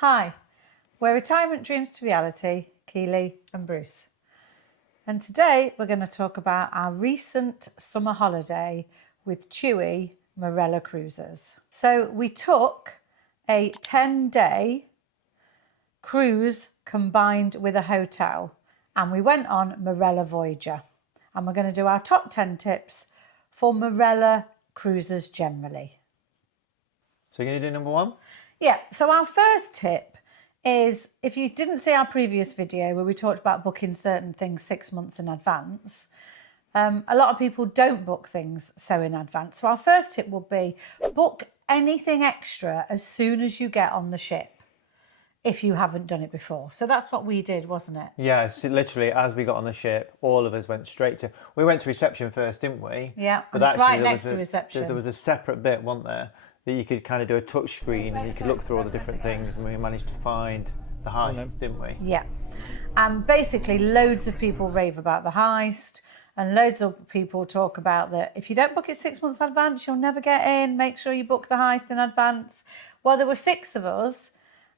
Hi, we're Retirement Dreams to Reality, Keely and Bruce. And today we're going to talk about our recent summer holiday with TUI Marella Cruises. So we took a 10-day cruise combined with a hotel and we went on Marella Voyager. And we're going to do our top 10 tips for Marella Cruises generally. So you're going to do number one? Yeah, so our first tip is, if you didn't see our previous video where we talked about booking certain things 6 months in advance, a lot of people don't book things so in advance. So our first tip will be book anything extra as soon as you get on the ship, if you haven't done it before. So that's what we did, wasn't it? Yeah, it's literally as we got on the ship, all of us went straight to... We went to reception first, didn't we? Yeah, but and it's right there next was to reception. There was a separate bit, wasn't there, that you could kind of do a touch screen and you could look through all the different things, and we managed to find the heist, didn't we? Yeah. And basically loads of people rave about the heist, and loads of people talk about that if you don't book it 6 months in advance, you'll never get in. Make sure you book the heist in advance. Well, there were 6 of us,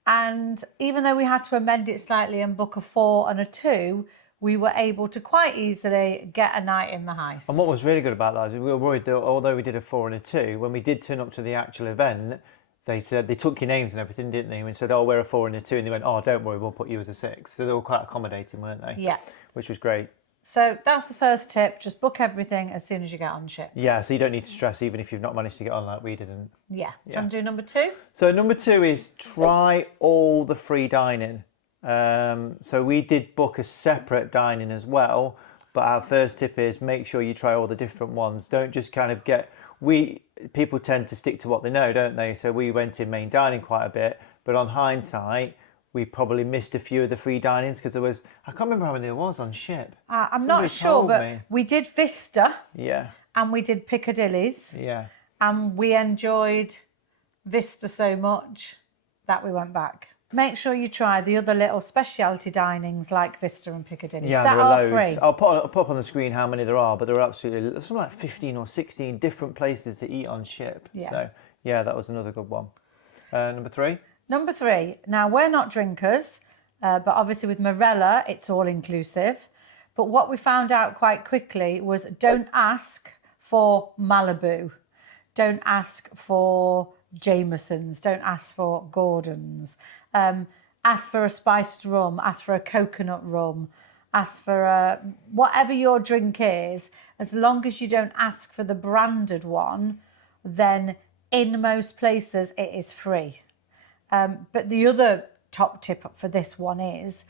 and even though we had to amend it slightly and book a 4 and a 2, we were able to quite easily get a night in the heist. And what was really good about that is we were worried that although we did a 4 and a 2, when we did turn up to the actual event, they said they took your names and everything, didn't they? And we said, oh, we're a 4 and a 2, and they went, oh, don't worry, we'll put you as a 6. So they were quite accommodating, weren't they? Yeah. Which was great. So that's the first tip. Just book everything as soon as you get on ship. Yeah, so you don't need to stress even if you've not managed to get on like we didn't. Yeah. Do you want to do number 2? So number 2 is try all the free dining. So we did book a separate dining as well, but our first tip is make sure you try all the different ones. Don't just kind of people tend to stick to what they know, don't they? So we went in main dining quite a bit, but on hindsight, we probably missed a few of the free dinings because I can't remember how many there was on ship. I'm not sure, but we did Vista. Yeah. And we did Piccadilly's. Yeah. And we enjoyed Vista so much that we went back. Make sure you try the other little specialty dinings like Vista and Piccadilly's. Yeah, that there are are loads. free. I'll put up on the screen how many there are, but there are absolutely something like 15 or 16 different places to eat on ship. Yeah. So yeah, that was another good one. Number 3. Number 3. Now, we're not drinkers, but obviously with Marella, it's all inclusive. But what we found out quite quickly was don't ask for Malibu. Don't ask for Jameson's. Don't ask for Gordon's. Ask for a spiced rum. Ask for a coconut rum. Ask for whatever your drink is. As long as you don't ask for the branded one, then in most places it is free. But the other top tip for this one is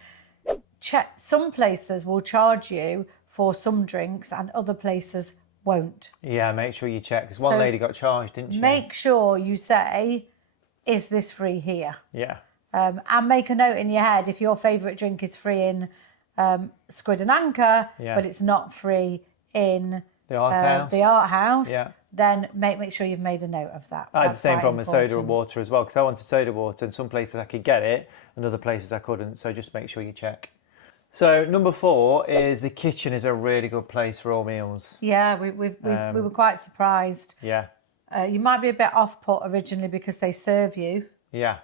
check. Some places will charge you for some drinks and other places won't. Yeah, make sure you check, because one lady got charged, didn't she? Make sure you say, is this free here? Yeah. And make a note in your head if your favourite drink is free in Squid and Anchor, but it's not free in the art house. Yeah. Then make sure you've made a note of that. I had the same problem with soda and water as well, because I wanted soda water, and some places I could get it and other places I couldn't. So just make sure you check. So number 4 is the kitchen is a really good place for all meals. Yeah, we were quite surprised. Yeah. You might be a bit off-put originally because they serve you. Yeah.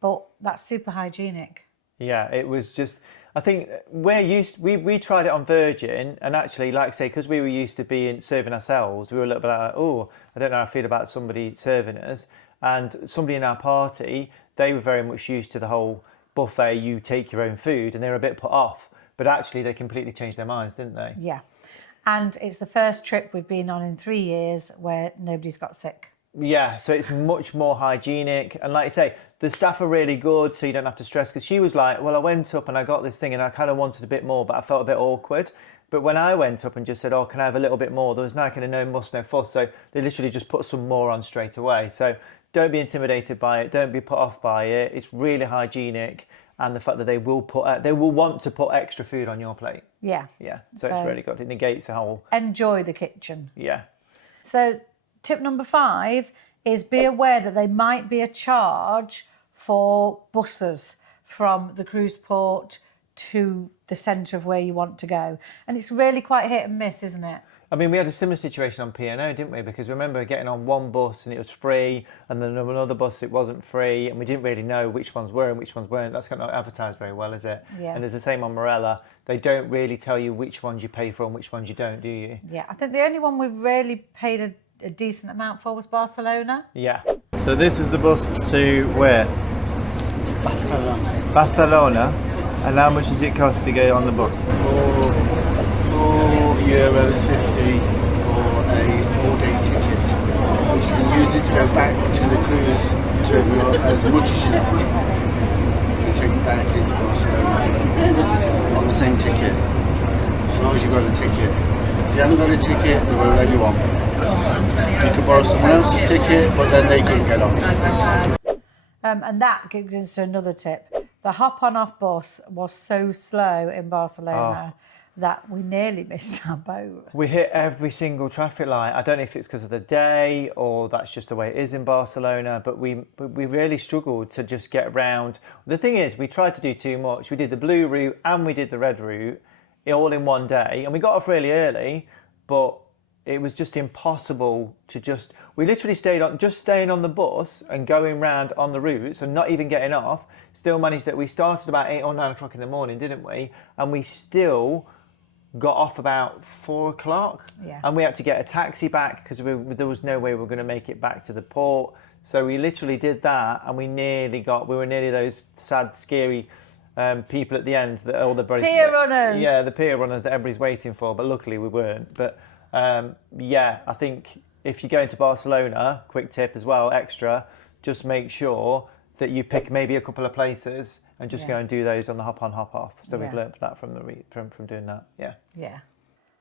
But that's super hygienic. Yeah, it was just... I think we tried it on Virgin, and actually, like I say, because we were used to serving ourselves, we were a little bit like, oh, I don't know how I feel about somebody serving us. And somebody in our party, they were very much used to the whole buffet, you take your own food, and they were a bit put off. But actually, they completely changed their minds, didn't they? Yeah. And it's the first trip we've been on in 3 years where nobody's got sick. Yeah, so it's much more hygienic. And like I say, the staff are really good, so you don't have to stress. Because she was like, well, I went up and I got this thing and I kind of wanted a bit more, but I felt a bit awkward. But when I went up and just said, oh, can I have a little bit more? There was no kind of no muss, no fuss. So they literally just put some more on straight away. So don't be intimidated by it. Don't be put off by it. It's really hygienic. And the fact that they will want to put extra food on your plate. Yeah. Yeah, so it's really good. It negates the whole... Enjoy the kitchen. Yeah. So tip number 5 is be aware that there might be a charge for buses from the cruise port to the centre of where you want to go. And it's really quite hit and miss, isn't it? I mean, we had a similar situation on P&O, didn't we? Because remember getting on one bus and it was free, and then on another bus it wasn't free, and we didn't really know which ones were and which ones weren't. That's not advertised very well, is it? Yeah. And it's the same on Marella. They don't really tell you which ones you pay for and which ones you don't, do you? Yeah, I think the only one we've really paid a decent amount for was Barcelona. Yeah. So this is the bus to where? Barcelona. And how much does it cost to get on the bus? €4.50 for a all-day ticket, which you can use it to go back to the cruise terminal as much as you like. You take it back into Barcelona on the same ticket, as long as you've got a ticket. If you haven't got a ticket, they won't let you on. You could borrow someone else's ticket, but then they couldn't get on. And that gives us another tip. The hop-on-off bus was so slow in Barcelona that we nearly missed our boat. We hit every single traffic light. I don't know if it's because of the day or that's just the way it is in Barcelona, but we really struggled to just get around. The thing is, we tried to do too much. We did the blue route and we did the red route all in one day, and we got off really early, but it was just impossible to we literally staying on the bus and going round on the routes and not even getting off, still managed that we started about 8 or 9 o'clock in the morning, didn't we? And we still got off about 4 o'clock. Yeah. And we had to get a taxi back because there was no way we were going to make it back to the port. So we literally did that, and we were nearly those sad, scary people at the end that all the pier runners. Yeah, the pier runners that everybody's waiting for, but luckily we weren't. But yeah, I think if you're going to Barcelona, quick tip as well, extra, just make sure that you pick maybe a couple of places and just go and do those on the hop on, hop off. So we've learnt that from doing that. Yeah. Yeah.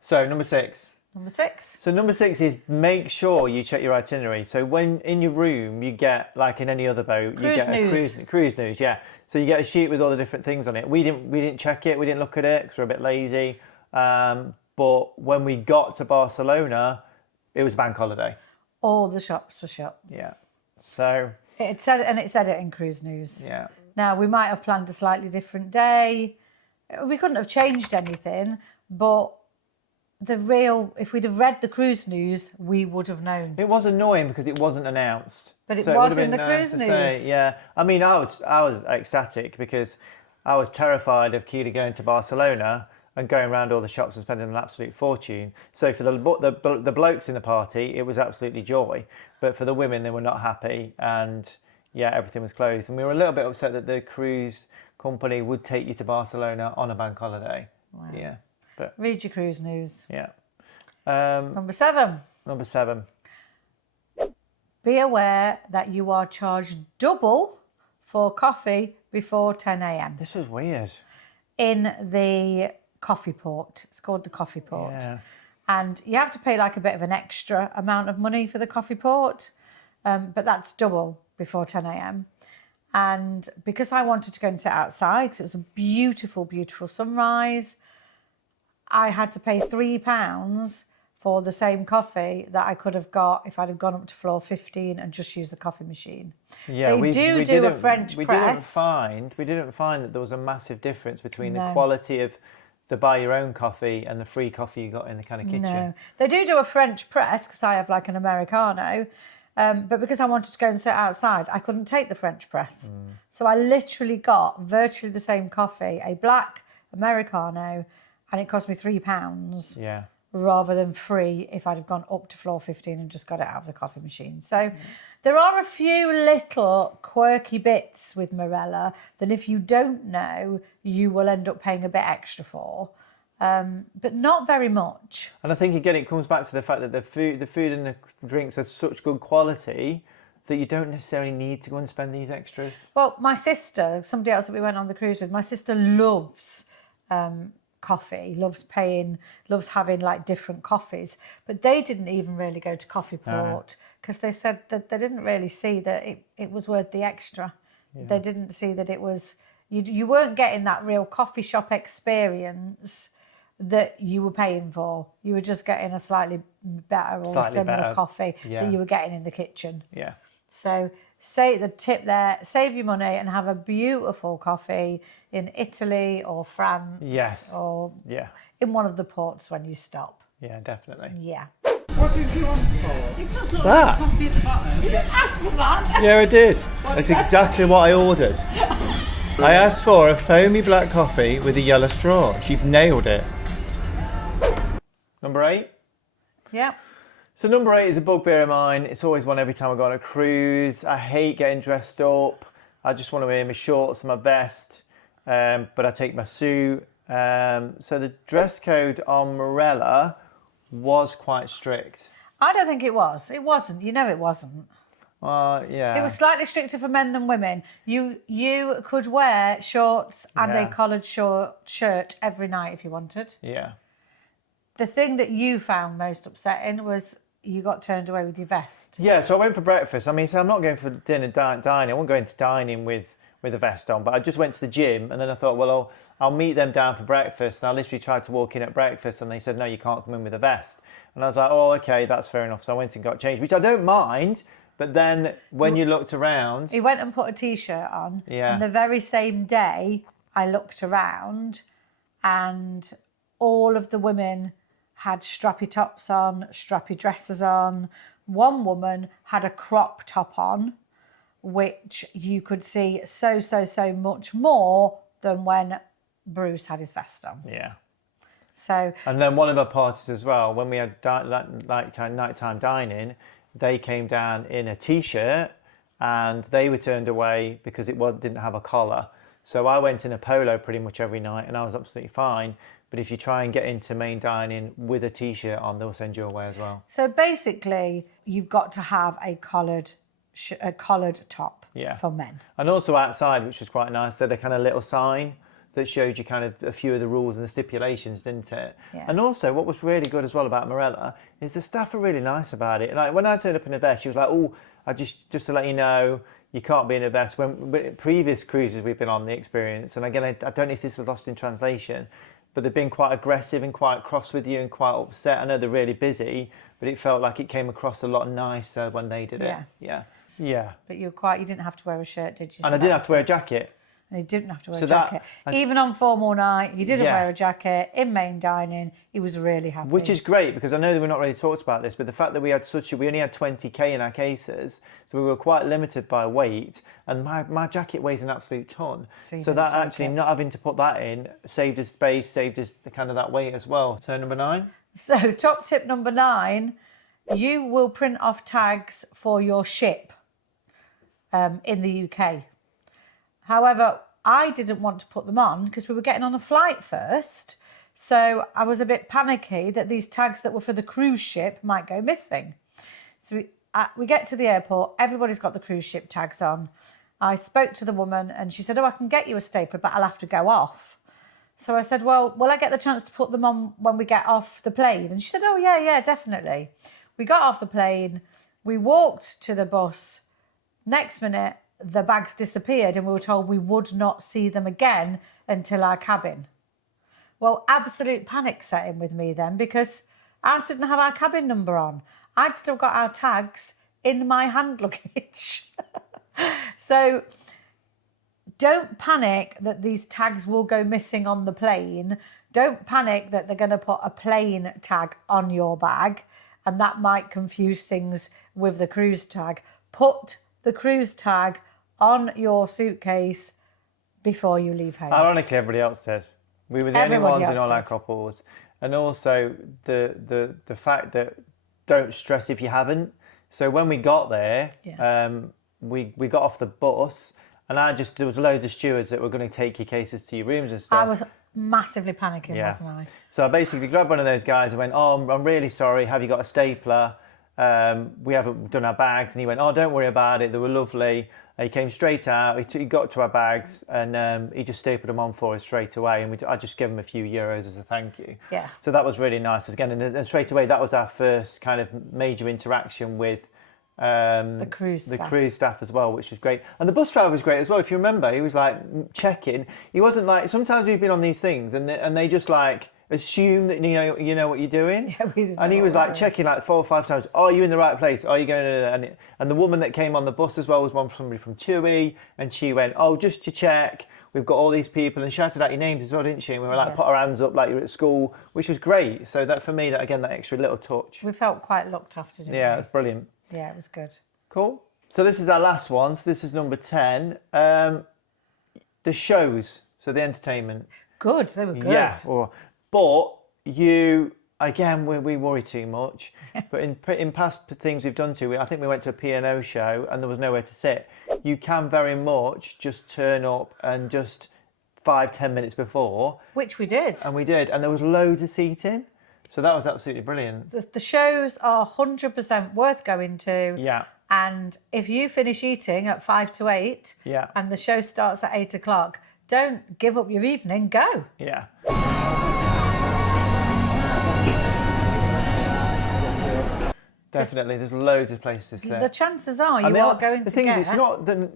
So number 6. Number 6. So number 6 is make sure you check your itinerary. So when in your room you get, like in any other boat, you get a cruise news. Yeah. So you get a sheet with all the different things on it. We didn't check it. We didn't look at it because we're a bit lazy. But when we got to Barcelona, it was bank holiday. All the shops were shut. Yeah. So It said it in Cruise News. yeah. Now, we might have planned a slightly different day. We couldn't have changed anything, but if we'd have read the Cruise News, we would have known. It was annoying because it wasn't announced. But it so was would have in been the nice Cruise to say, News. yeah. I mean, I was ecstatic because I was terrified of Keely going to Barcelona and going around all the shops and spending an absolute fortune. So for the blokes in the party, it was absolutely joy. But for the women, they were not happy, and yeah, everything was closed. And we were a little bit upset that the cruise company would take you to Barcelona on a bank holiday. Wow. Yeah. But Read your Cruise News. yeah. Number 7. Number 7. Be aware that you are charged double for coffee before 10 a.m. This was weird. in the coffee port. It's called the coffee port. Yeah. And you have to pay like a bit of an extra amount of money for the coffee port, but that's double before 10 a.m. And because I wanted to go and sit outside, because it was a beautiful, beautiful sunrise, I had to pay £3 for the same coffee that I could have got if I'd have gone up to floor 15 and just used the coffee machine. Yeah, we do a French press. We didn't find that there was a massive difference between the quality of the buy your own coffee and the free coffee you got in the kind of kitchen. No, they do a French press because I have like an Americano. But because I wanted to go and sit outside, I couldn't take the French press. So I literally got virtually the same coffee, a black Americano, and it cost me £3 Yeah. rather than free if I'd have gone up to floor 15 and just got it out of the coffee machine. So there are a few little quirky bits with Marella that if you don't know, you will end up paying a bit extra for. But not very much. And I think again it comes back to the fact that the food and the drinks are such good quality that you don't necessarily need to go and spend these extras. Well, my sister, somebody else that we went on the cruise with, my sister loves coffee, loves having like different coffees. But they didn't even really go to Coffee Port because they said that they didn't really see that it was worth the extra. Yeah. They didn't see that it was, you weren't getting that real coffee shop experience that you were paying for. You were just getting a slightly better or similar coffee that you were getting in the kitchen. Yeah. So say the tip there, save your money and have a beautiful coffee in Italy or France or in one of the ports when you stop. Yeah, definitely. Yeah. What did you ask for? That? Coffee at the bottom. You didn't ask for that. Yeah, I did. That's exactly what I ordered. I asked for a foamy black coffee with a yellow straw. She nailed it. Number 8. Yeah. So number 8 is a bugbear of mine. It's always one every time I go on a cruise. I hate getting dressed up. I just want to wear my shorts and my vest, but I take my suit. So the dress code on Marella was quite strict. I don't think it was. It wasn't. You know it wasn't. Yeah. It was slightly stricter for men than women. You could wear shorts and Yeah. a collared shirt every night if you wanted. Yeah. The thing that you found most upsetting was you got turned away with your vest. Yeah, so I went for breakfast. I mean, so I'm not going for dinner, dining. I won't go into dining with a vest on, but I just went to the gym and then I thought, well, I'll meet them down for breakfast. And I literally tried to walk in at breakfast and they said, no, you can't come in with a vest. And I was like, oh, okay, that's fair enough. So I went and got changed, which I don't mind. But then when you looked around... He went and put a T-shirt on. Yeah. And the very same day, I looked around and all of the women had strappy tops on, strappy dresses on. One woman had a crop top on, which you could see so much more than when Bruce had his vest on. Yeah. So... And then one of our parties as well, when we had nighttime dining, they came down in a T-shirt and they were turned away because it didn't have a collar. So I went in a polo pretty much every night and I was absolutely fine. But if you try and get into main dining with a T-shirt on, they'll send you away as well. So basically, you've got to have a collared top for men. And also outside, which was quite nice, they had a kind of little sign that showed you kind of a few of the rules and the stipulations, didn't it? Yeah. And also, what was really good as well about Marella is the staff are really nice about it. Like when I turned up in a vest, she was like, "Oh, I just to let you know, you can't be in a vest." When previous cruises we've been on, the experience, and again, I don't know if this is lost in translation, but they've been quite aggressive and quite cross with you and quite upset. I know they're really busy, but it felt like it came across a lot nicer when they did it. Yeah. But you didn't have to wear a shirt, did you? And I didn't have to wear a jacket. And he didn't have to wear So a jacket. that- Even on formal night, he didn't Yeah. wear a jacket. In main dining, he was really happy. Which is great because I know that we're not really talked about this, but the fact that we only had 20k in our cases, so we were quite limited by weight, and my jacket weighs an absolute ton. So you So didn't that take actually it. not having to put that in saved us space, saved us the kind of that weight as well. So number 9. So top tip number 9, you will print off tags for your ship in the UK. However, I didn't want to put them on because we were getting on a flight first. So I was a bit panicky that these tags that were for the cruise ship might go missing. So we get to the airport, everybody's got the cruise ship tags on. I spoke to the woman and she said, "Oh, I can get you a stapler, but I'll have to go off." So I said, "Well, will I get the chance to put them on when we get off the plane?" And she said, "Oh, yeah, definitely." We got off the plane, we walked to the bus. Next minute, the bags disappeared and we were told we would not see them again until our cabin. Well, absolute panic set in with me then because ours didn't have our cabin number on. I'd still got our tags in my hand luggage. So don't panic that these tags will go missing on the plane. Don't panic that they're going to put a plane tag on your bag and that might confuse things with the cruise tag. Put the cruise tag on your suitcase before you leave home. Ironically, everybody else did. We were the only Everybody ones in else all our did. couples. And also the fact that don't stress if you haven't. So when we got there, we got off the bus and there was loads of stewards that were going to take your cases to your rooms and stuff. I was massively panicking, Yeah. wasn't I? So I basically grabbed one of those guys and went, "Oh, I'm really sorry. Have you got a stapler? We haven't done our bags." And he went, "Oh, don't worry about it. They were lovely." He came straight out. He got to our bags and he just stapled them on for us straight away. And I just gave him a few euros as a thank you. Yeah. So that was really nice. Again, and straight away, that was our first kind of major interaction with the cruise staff as well, which was great. And the bus driver was great as well. If you remember, he was like checking. He wasn't like, sometimes we've been on these things and they just like assume that you know what you're doing. Yeah, we didn't and know he what was we were like doing. checking like 4 or 5 times. Are you in the right place? Are you going and the woman that came on the bus as well was somebody from TUI, and she went, "Oh, just to check, we've got all these people, and shouted out your names as well, didn't she? And we were like, Yeah. put our hands up like you're at school, which was great. So that for me, that again, that extra little touch. We felt quite looked after, didn't Yeah, we? it's brilliant. Yeah, it was good. Cool. So this is our last one. So this is number 10. The shows, so the entertainment. Good, they were good. Yeah. But you, again, we worry too much. But in past things we've done I think we went to a P&O show and there was nowhere to sit. You can very much just turn up and just 5-10 minutes before. Which we did. And we did. And there was loads of seating. So that was absolutely brilliant. The shows are 100% worth going to. Yeah. And if you finish eating at 5 to 8 Yeah. and the show starts at 8 o'clock, don't give up your evening, go. Yeah. Definitely, there's loads of places to sit. The chances are you And are going the to thing get... is,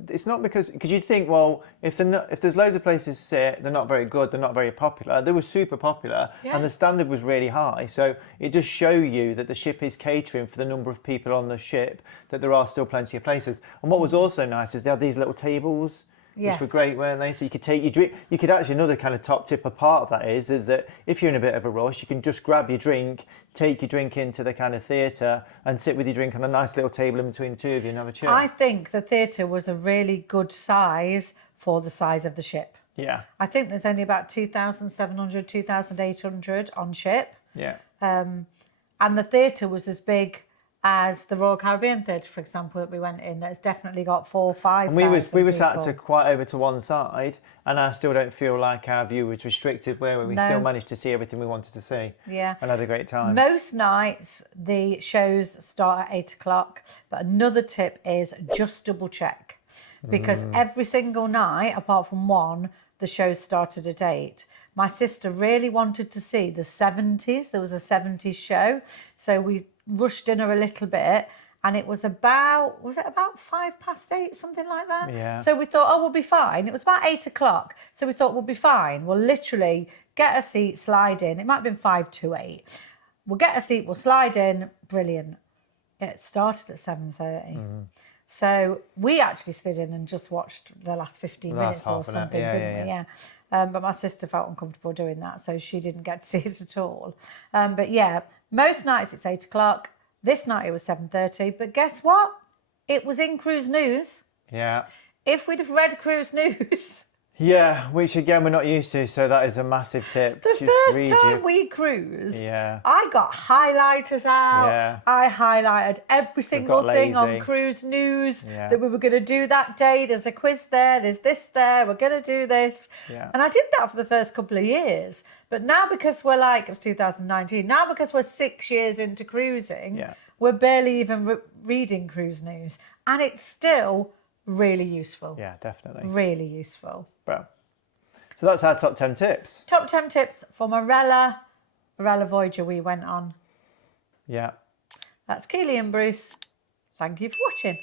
it's not because you think, well, if there's loads of places to sit, they're not very good, they're not very popular. They were super popular, and the standard was really high. So it does show you that the ship is catering for the number of people on the ship, that there are still plenty of places. And what was also nice is they had these little tables. Yes. Which were great, weren't they? So you could take your drink. You could actually, another kind of top tip part of that is that if you're in a bit of a rush, you can just grab your drink, take your drink into the kind of theatre and sit with your drink on a nice little table in between the two of you and have a chat. I think the theatre was a really good size for the size of the ship. Yeah. I think there's only about 2,700, 2,800 on ship. Yeah. And the theatre was as big as the Royal Caribbean Theatre, for example, that we went in. That's definitely got 4,000 or 5,000 And we were sat people. to quite over to one side, and I still don't feel like our view was restricted, where we No. still managed to see everything we wanted to see. Yeah. And had a great time. Most nights the shows start at 8 o'clock, but another tip is just double check, because every single night, apart from one, the shows started at 8. My sister really wanted to see the 70s. There was a 70s show, so we rushed dinner a little bit, and it was about 8:05, something like that? Yeah. So we thought, oh, we'll be fine. It was about 8 o'clock, so we thought we'll be fine. We'll literally get a seat, slide in. It might have been 5 to 8. We'll get a seat, we'll slide in. Brilliant. It started at 7:30. So we actually stood in and just watched the last 15 minutes or half an hour. something, Yeah, didn't yeah, we? yeah. Yeah. But my sister felt uncomfortable doing that, so she didn't get to see it at all. But yeah, most nights it's 8 o'clock. This night it was 7:30. But guess what? It was in Cruise News. Yeah. If we'd have read Cruise News... Yeah, which again we're not used to, so that is a massive tip. The Just first read time your- we cruised, Yeah. I got highlighters out. Yeah. I highlighted every single got thing on lazy. Cruise News Yeah. that we were going to do that day. There's a quiz there, there's this there, we're going to do this. Yeah. And I did that for the first couple of years. But now because we're it was 2019, now because we're 6 years into cruising, Yeah. we're barely even reading Cruise News. And it's still really useful. Yeah, definitely. Really useful. Bro. So that's our top 10 tips. Top 10 tips for Marella Voyager we went on. Yeah. That's Keely and Bruce. Thank you for watching.